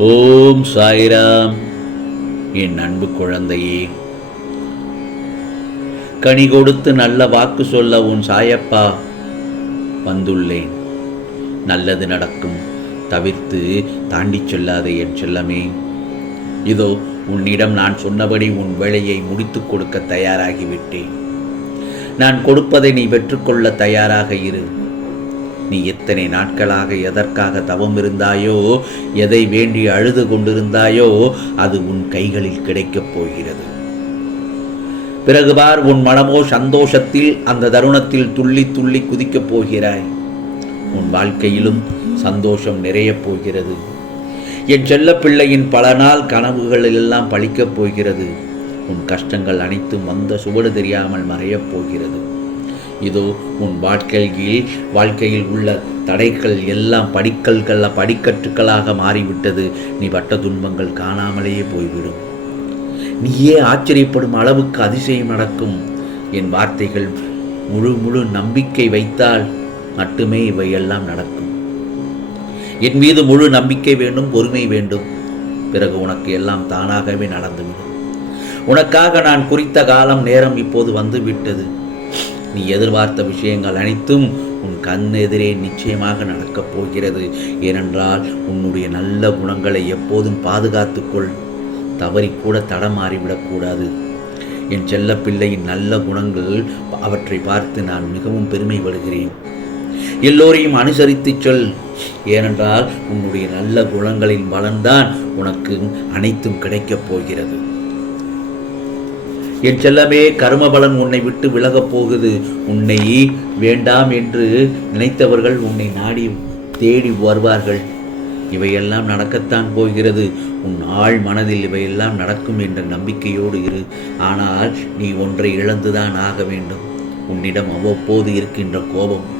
ஓம் சாய்ராம். என் அன்பு குழந்தையே கனி கொடுத்து நல்ல வாக்கு சொல்ல உன் சாயப்பா வந்துள்ளேன். நல்லது நடக்கும் தவிர்த்து தாண்டிச் செல்லாதே என் செல்லமே. இதோ உன்னிடம் நான் சொன்னபடி உன் வேலையை முடித்துக் கொடுக்க தயாராகிவிட்டேன். நான் கொடுப்பதை நீ பெற்றுக்கொள்ள தயாராக இரு. நீ எத்தனை நாட்களாக எதற்காக தவம் இருந்தாயோ எதை வேண்டி அழுது கொண்டிருந்தாயோ அது உன் கைகளில் கிடைக்கப் போகிறது. பிறகு பார் உன் மனமோ சந்தோஷத்தில் அந்த தருணத்தில் துள்ளி துள்ளி குதிக்கப் போகிறாய். உன் வாழ்க்கையிலும் சந்தோஷம் நிறையப் போகிறது. என் செல்ல பிள்ளையின் பல நாள் கனவுகள் எல்லாம் பழிக்கப் போகிறது. உன் கஷ்டங்கள் அனைத்தும் வந்த சுவடு தெரியாமல் மறையப் போகிறது. இதோ உன் வாழ்க்கையில் வாழ்க்கையில் உள்ள தடைகள் எல்லாம் படிக்கல்கள் படிக்கட்டுக்களாக மாறிவிட்டது. நீ பட்ட துன்பங்கள் காணாமலேயே போய்விடும். நீயே ஆச்சரியப்படும் அளவுக்கு அதிசயம் நடக்கும். என் வார்த்தைகள் முழு முழு நம்பிக்கை வைத்தால் மட்டுமே இவையெல்லாம் நடக்கும். என் மீது முழு நம்பிக்கை வேண்டும் பொறுமை வேண்டும். பிறகு உனக்கு எல்லாம் தானாகவே நடந்துவிடும். உனக்காக நான் குறித்த காலம் நேரம் இப்போது வந்து விட்டது நீ எதிர்பார்த்த விஷயங்கள் அனைத்தும் உன் கண் எதிரே நிச்சயமாக நடக்கப் போகிறது. ஏனென்றால் உன்னுடைய நல்ல குணங்களை எப்போதும் பாதுகாத்துக்கொள். தவறிக்கூட தடம் தடமாறிவிடக்கூடாது என் செல்ல பிள்ளையின் நல்ல குணங்கள் அவற்றை பார்த்து நான் மிகவும் பெருமைப்படுகிறேன். எல்லோரையும் அனுசரித்து சொல். ஏனென்றால் உன்னுடைய நல்ல குணங்களின் பலன்தான் உனக்கு அனைத்தும் கிடைக்கப் போகிறது. என் செல்லமே கர்மபலன் உன்னை விட்டு விலகப் போகுது. உன்னை வேண்டாம் என்று நினைத்தவர்கள் உன்னை நாடி தேடி வருவார்கள். இவையெல்லாம் நடக்கத்தான் போகிறது. உன் ஆள் மனதில் இவையெல்லாம் நடக்கும் என்ற நம்பிக்கையோடு இரு. ஆனால் நீ ஒன்றை இழந்துதான் ஆக வேண்டும். உன்னிடம் அவ்வப்போது இருக்கின்ற கோபம்.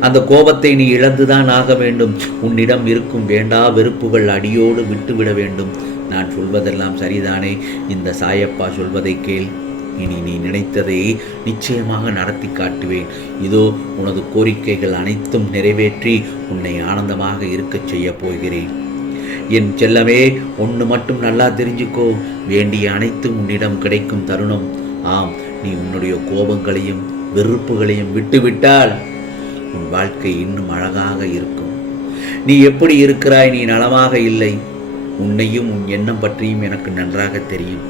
அந்த கோபத்தை நீ இழந்துதான் ஆக வேண்டும். உன்னிடம் இருக்கும் வேண்டா வெறுப்புகள் அடியோடு விட்டுவிட வேண்டும். நான் சொல்வதெல்லாம் சரிதானே? இந்த சாயப்பா சொல்வதை கேள். இனி நீ நினைத்ததை நிச்சயமாக நடத்தி காட்டுவேன். இதோ உனது கோரிக்கைகள் அனைத்தும் நிறைவேற்றி உன்னை ஆனந்தமாக இருக்கச் செய்யப் போகிறேன். என் செல்லமே ஒன்று மட்டும் நல்லா தெரிஞ்சுக்கோ. வேண்டிய அனைத்தும் உன்னிடம் கிடைக்கும் தருணம். ஆம் நீ உன்னுடைய கோபங்களையும் வெறுப்புகளையும் விட்டுவிட்டால் உன் வாழ்க்கை இன்னும் அழகாக இருக்கும். நீ எப்படி இருக்கிறாய்? நீ நலமாக இல்லை. உன்னையும் உன் எண்ணம் பற்றியும் எனக்கு நன்றாக தெரியும்.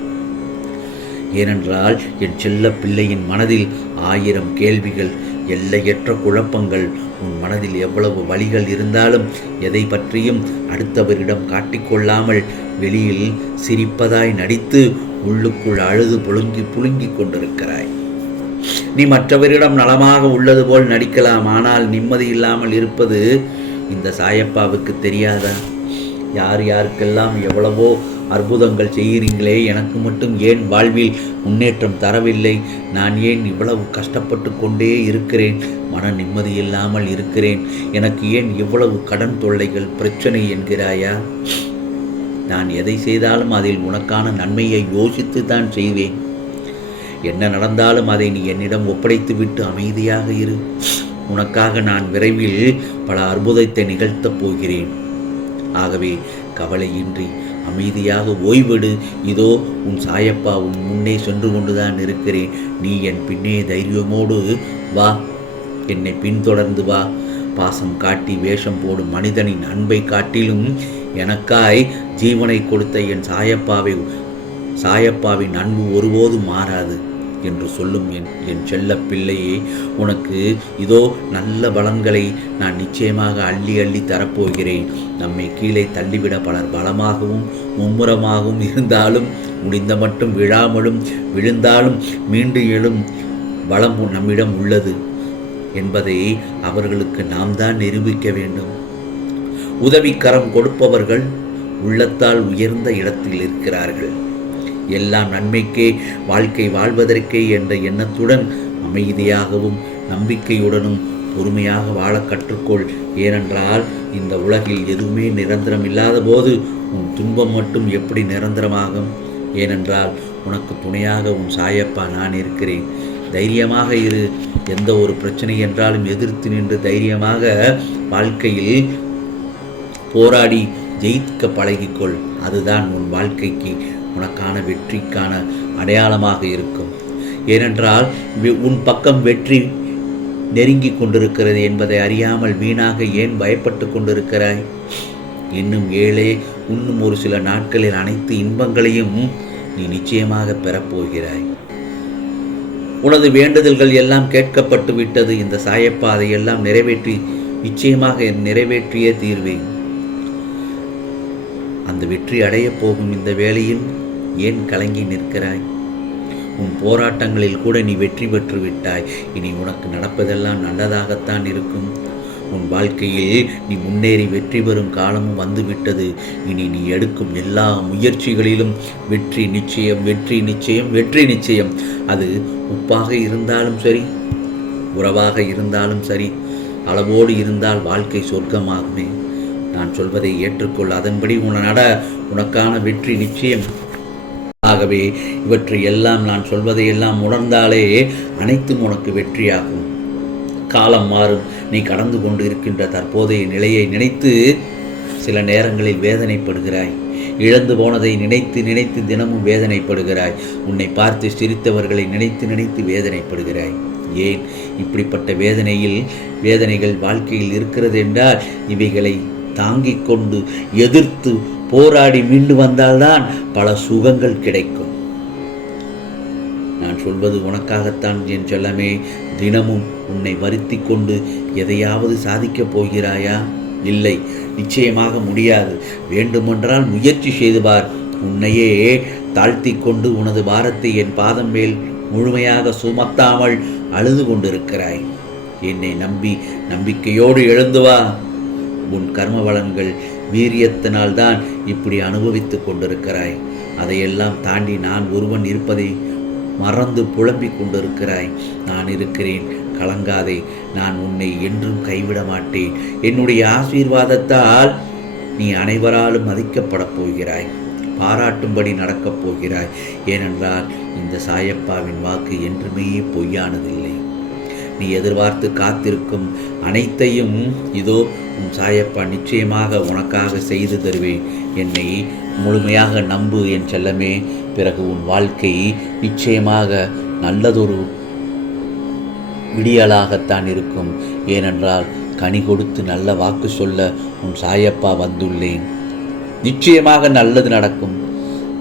ஏனென்றால் என் செல்ல பிள்ளையின் மனதில் ஆயிரம் கேள்விகள் எல்லையற்ற குழப்பங்கள் உன் மனதில் எவ்வளவு வழிகள் இருந்தாலும் எதை பற்றியும் அடுத்தவரிடம் காட்டிக்கொள்ளாமல் வெளியில் சிரிப்பதாய் நடித்து உள்ளுக்குள் அழுது புழுங்கி புழுங்கி கொண்டிருக்கிறாய். நீ மற்றவரிடம் நலமாக உள்ளது போல் நடிக்கலாம் ஆனால் நிம்மதி இல்லாமல் இருப்பது இந்த சாயப்பாவுக்கு தெரியாதா? யார் யாருக்கெல்லாம் எவ்வளவோ அற்புதங்கள் செய்கிறீங்களே எனக்கு மட்டும் ஏன் வாழ்வில் முன்னேற்றம் தரவில்லை? நான் ஏன் இவ்வளவு கஷ்டப்பட்டு கொண்டே இருக்கிறேன்? மன நிம்மதி இல்லாமல் இருக்கிறேன். எனக்கு ஏன் இவ்வளவு கடன் தொல்லைகள் பிரச்சனை என்கிறாயா? நான் எதை செய்தாலும் அதில் உனக்கான நன்மையை யோசித்து தான் செய்வேன். என்ன நடந்தாலும் அதை நீ என்னிடம் ஒப்படைத்து விட்டு அமைதியாக இரு. உனக்காக நான் விரைவில் பல அற்புதத்தை நிகழ்த்தப் போகிறேன். ஆகவே கவலையின்றி அமைதியாக ஓய்வெடு. இதோ உன் சாயப்பா உன் முன்னே சென்று கொண்டுதான் இருக்கிறேன். நீ என் பின்னே தைரியமோடு வா. என்னை பின்தொடர்ந்து வா. பாசம் காட்டி வேஷம் போடும் மனிதனின் அன்பை காட்டிலும் எனக்காய் ஜீவனை கொடுத்த என் சாயப்பாவை சாயப்பாவின் அன்பு ஒருபோதும் மாறாது. என்று சொல்லும் என் என் செல்ல பிள்ளையே உனக்கு இதோ நல்ல பலன்களை நான் நிச்சயமாக அள்ளி அள்ளி தரப்போகிறேன். நம்மை கீழே தள்ளிவிட பலர் பலமாகவும் மும்முரமாகவும் இருந்தாலும் முடிந்த மட்டும் விழாமலும் விழுந்தாலும் மீண்டு எழும் பலம் நம்மிடம் உள்ளது என்பதை அவர்களுக்கு நாம் தான் நிரூபிக்க வேண்டும். உதவிக்கரம் கொடுப்பவர்கள் உள்ளத்தால் உயர்ந்த இடத்தில் இருக்கிறார்கள். எல்லாம் நன்மைக்கே வாழ்க்கை வாழ்வதற்கே என்ற எண்ணத்துடன் அமைதியாகவும் நம்பிக்கையுடனும் பொறுமையாக வாழ கற்றுக்கொள். ஏனென்றால் இந்த உலகில் எதுவுமே நிரந்தரம் இல்லாத போது உன் துன்பம் மட்டும் எப்படி நிரந்தரமாகும்? ஏனென்றால் உனக்கு துணையாக உன் சாயப்பா நான் இருக்கிறேன். தைரியமாக இரு. எந்த ஒரு பிரச்சனை என்றாலும் எதிர்த்து நின்று தைரியமாக வாழ்க்கையில் போராடி ஜெயிக்க பழகிக்கொள். அதுதான் உன் வாழ்க்கைக்கு உனக்கான வெற்றிக்கான அடையாளமாக இருக்கும். ஏனென்றால் உன் பக்கம் வெற்றி நெருங்கி கொண்டிருக்கிறது என்பதை அறியாமல் வீணாக ஏன் பயப்பட்டு கொண்டிருக்கிறாய்? இன்னும் ஏழே இன்னும் ஒரு சில நாட்களில் அனைத்து இன்பங்களையும் நீ நிச்சயமாக பெறப்போகிறாய். உனது வேண்டுதல்கள் எல்லாம் கேட்கப்பட்டு விட்டது. இந்த சாயப்பா அதையெல்லாம் நிறைவேற்றி நிச்சயமாக நிறைவேற்றியே தீர்வேன். அந்த வெற்றி அடையப் போகும் இந்த வேலையில் ஏன் கலங்கி நிற்கிறாய்? உன் போராட்டங்களில் கூட நீ வெற்றி பெற்று விட்டாய். இனி உனக்கு நடப்பதெல்லாம் நல்லதாகத்தான் இருக்கும். உன் வாழ்க்கையில் நீ முன்னேறி வெற்றி பெறும் காலமும் வந்துவிட்டது. இனி நீ எடுக்கும் எல்லா முயற்சிகளிலும் வெற்றி நிச்சயம் வெற்றி நிச்சயம் வெற்றி நிச்சயம். அது உப்பாக இருந்தாலும் சரி உறவாக இருந்தாலும் சரி அளவோடு இருந்தால் வாழ்க்கை சொர்க்கமாகுமே. நான் சொல்வதை ஏற்றுக்கொள். அதன்படி உன நட. உனக்கான வெற்றி நிச்சயம். ஆகவே இவற்றை எல்லாம் நான் சொல்வதை எல்லாம் உணர்ந்தாலே அனைத்தும் உனக்கு வெற்றியாகும். காலம் மாறும். நீ கடந்து கொண்டு இருக்கின்ற தற்போதைய நிலையை நினைத்து சில நேரங்களில் வேதனைப்படுகிறாய். இழந்து போனதை நினைத்து நினைத்து தினமும் வேதனைப்படுகிறாய். உன்னை பார்த்து சிரித்தவர்களை நினைத்து நினைத்து வேதனைப்படுகிறாய். ஏன் இப்படிப்பட்ட வேதனையில் வேதனைகள் வாழ்க்கையில் இருக்கிறது என்றால் இவைகளை தாங்கிக் கொண்டு எதிர்த்து போராடி மீண்டு வந்தால்தான் பல சுகங்கள் கிடைக்கும். நான் சொல்வது உனக்காகத்தான் என் செல்லமே. தினமும் உன்னை வருத்தி கொண்டு எதையாவது சாதிக்கப் போகிறாயா? இல்லை நிச்சயமாக முடியாது. வேண்டுமென்றால் முயற்சி செய்து பார். உன்னையே தாழ்த்தி கொண்டு உனது பாரத்தை என் பாதம் மேல் முழுமையாக சுமத்தாமல் அழுது கொண்டிருக்கிறாய். என்னை நம்பி நம்பிக்கையோடு எழுந்து வா. உன் கர்ம வளங்கள் வீரியத்தினால்தான் இப்படி அனுபவித்துக் கொண்டிருக்கிறாய். அதையெல்லாம் தாண்டி நான் ஒருவன் இருப்பதை மறந்து புலம்பிக் கொண்டிருக்கிறாய். நான் இருக்கிறேன். கலங்காதே. நான் உன்னை என்றும் கைவிட மாட்டேன். என்னுடைய ஆசீர்வாதத்தால் நீ அனைவராலும் மதிக்கப்படப் போகிறாய். பாராட்டும்படி நடக்கப் போகிறாய். ஏனென்றால் இந்த சாயப்பாவின் வாக்கு என்றுமே பொய்யானதில்லை. நீ எதிர்பார்த்து காத்திருக்கும் அனைத்தையும் இதோ உன் சாயப்பா நிச்சயமாக உனக்காக செய்து தருவேன். என்னை முழுமையாக நம்பு என் செல்லமே. பிறகு உன் வாழ்க்கை நிச்சயமாக நல்லதொரு விடியலாகத்தான் இருக்கும். ஏனென்றால் கனி கொடுத்து நல்ல வாக்கு சொல்ல உன் சாயப்பா வந்துள்ளேன். நிச்சயமாக நல்லது நடக்கும்.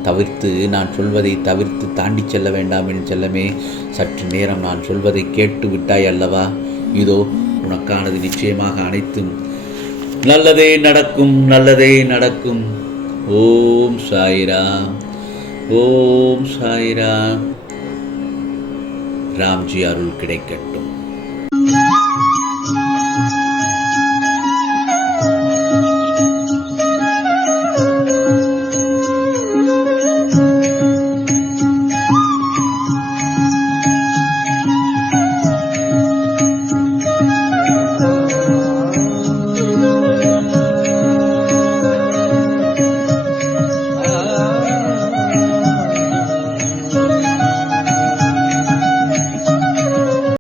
தவிர்த்து நான் சொல்வதை தவிர்த்து தாண்டி செல்ல வேண்டாம் என் செல்லமே. சற்று நேரம் நான் சொல்வதை கேட்டு விட்டாய் அல்லவா? இதோ உனக்கானது நிச்சயமாக அனைத்தும். நல்லதே நடக்கும் நல்லதே நடக்கும். ஓம் சாய்ராம் ஓம் சாய்ராம். ராம்ஜி அருள் கிடைக்கட்டும்.